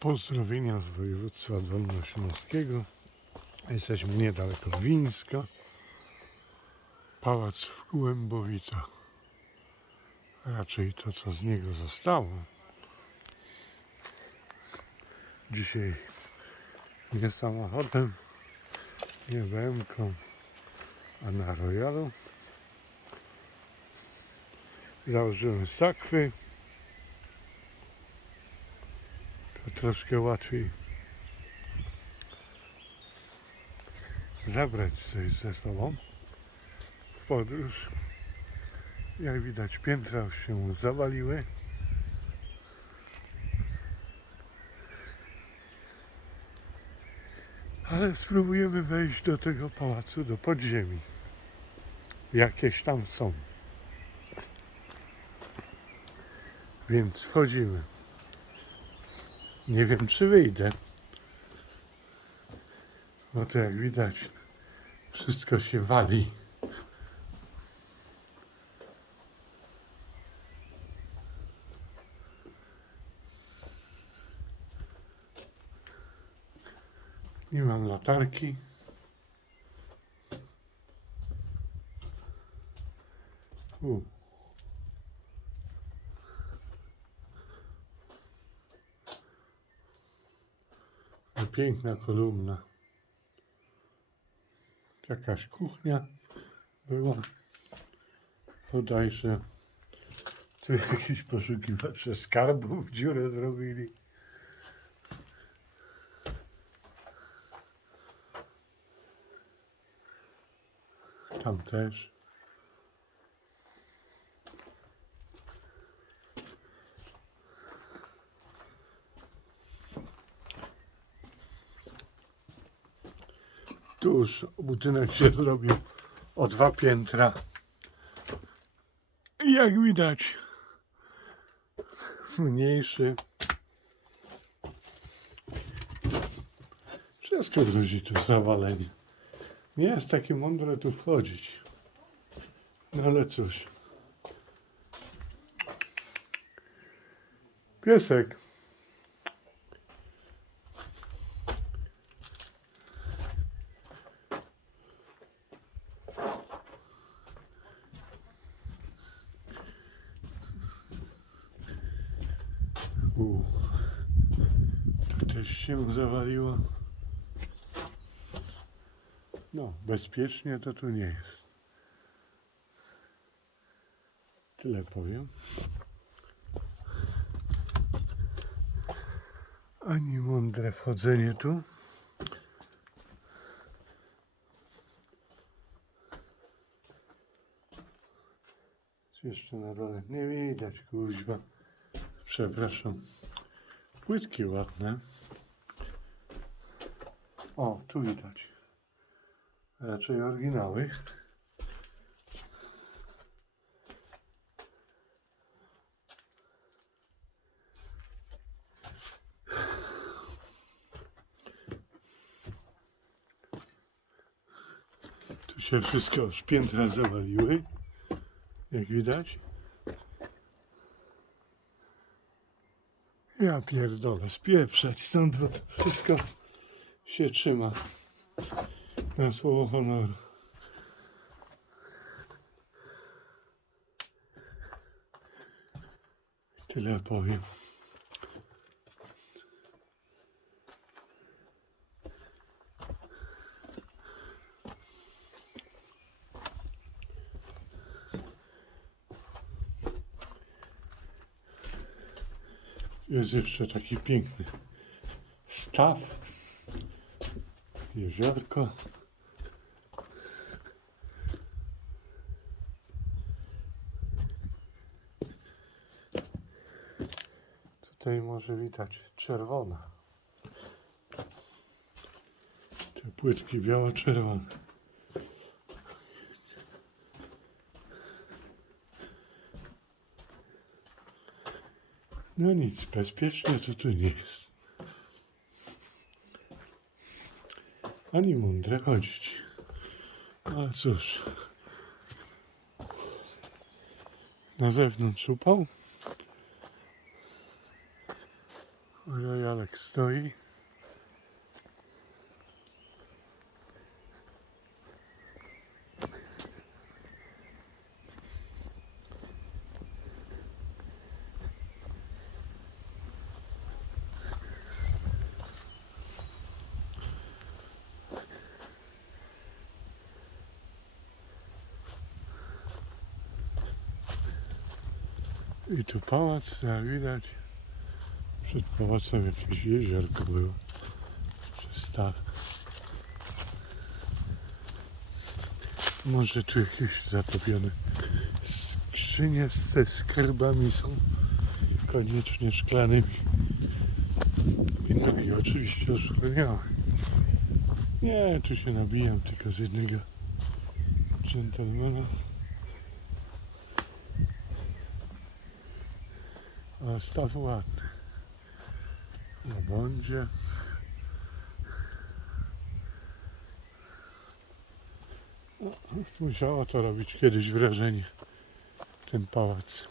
Pozdrowienia z województwa dolnośląskiego. Jesteśmy niedaleko Wińska. Pałac w Kłębowicach. Raczej to, co z niego zostało. Dzisiaj nie samochodem, nie BM-ką, a na Royalu. Założyłem sakwy. To troszkę łatwiej zabrać coś ze sobą w podróż. Jak widać piętra już się zawaliły. Ale spróbujemy wejść do tego pałacu, do podziemi. Jakieś tam są. Więc wchodzimy. Nie wiem, czy wyjdę. Bo to jak widać, wszystko się wali. Nie mam latarki. Piękna kolumna. Jakaś kuchnia była. Bodajże tu jakiś poszukiwacze skarbów dziurę zrobili. Tam też. Tu już budynek się zrobił o dwa piętra. Jak widać, mniejszy. Wszystko ludzi tu zawalenie. Nie jest takie mądre tu wchodzić. No ale cóż. Piesek. U. Tu też się zawaliło. No, bezpiecznie to tu nie jest. Tyle powiem. Ani mądre wchodzenie tu. Jeszcze na dole nie widać, kuźwa. Przepraszam. Płytki ładne. O, tu widać raczej oryginały. Tu się wszystko z zawaliły, jak widać. Ja pierdolę, spieprzać stąd, bo to wszystko się trzyma. Na słowo honoru. Tyle powiem. Jest jeszcze taki piękny staw, jeziorko. Tutaj może widać czerwona. Te płytki biało-czerwone. No nic, bezpiecznie to tu nie jest. Ani mądre chodzić. Ale cóż. Na zewnątrz upał. Rojalek stoi. I tu pałac, jak widać. Przed pałacem jakieś jeziorko było. Przez staw. Może tu jakieś zatopione skrzynie ze skarbami są. Koniecznie szklanymi. I oczywiście osłaniałe. Nie, tu się nabijam tylko z jednego dżentelmena. A ładny. Na bądzie. No, musiało to robić kiedyś wrażenie. Ten pałac.